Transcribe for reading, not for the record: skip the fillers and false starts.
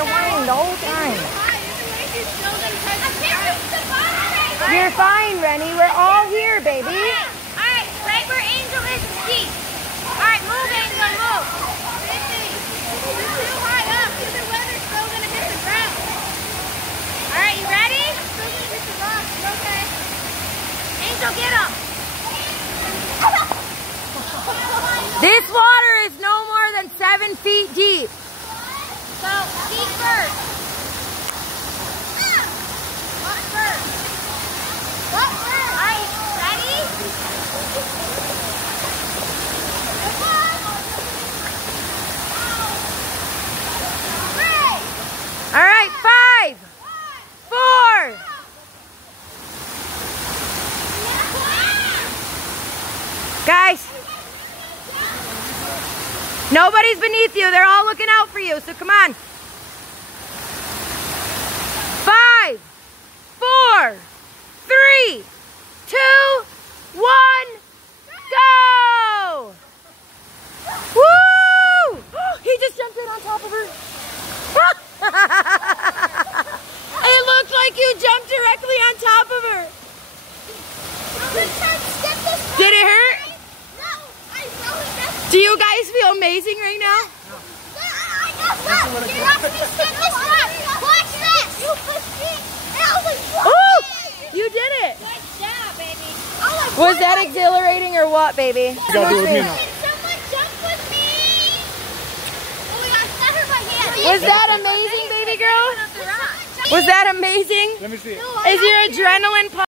you're whining the whole time. You're fine, Rennie. We're all here, baby. Alright, right where Angel is deep. Alright, move, Angel, move. Too high up. The weather's still going to hit the ground. Alright, you ready? Still going to hit the rocks. Okay. Angel, get him. This water is no more than 7 feet deep. So, feet first. What first? What first? Alright, ready? All right, 5, 4. Guys, nobody's beneath you. They're all looking out for you, so come on. 5, 4, 3, 2, 1, go! Woo! He just jumped in on top of her. It looked like you jumped directly on top of her. Did it hurt? Do you guys feel amazing right now? Oh, you did it. Was that exhilarating or what, baby? You gotta do it with me now. Was that amazing, baby girl? Was that amazing? Let me see it. Is your adrenaline pumping?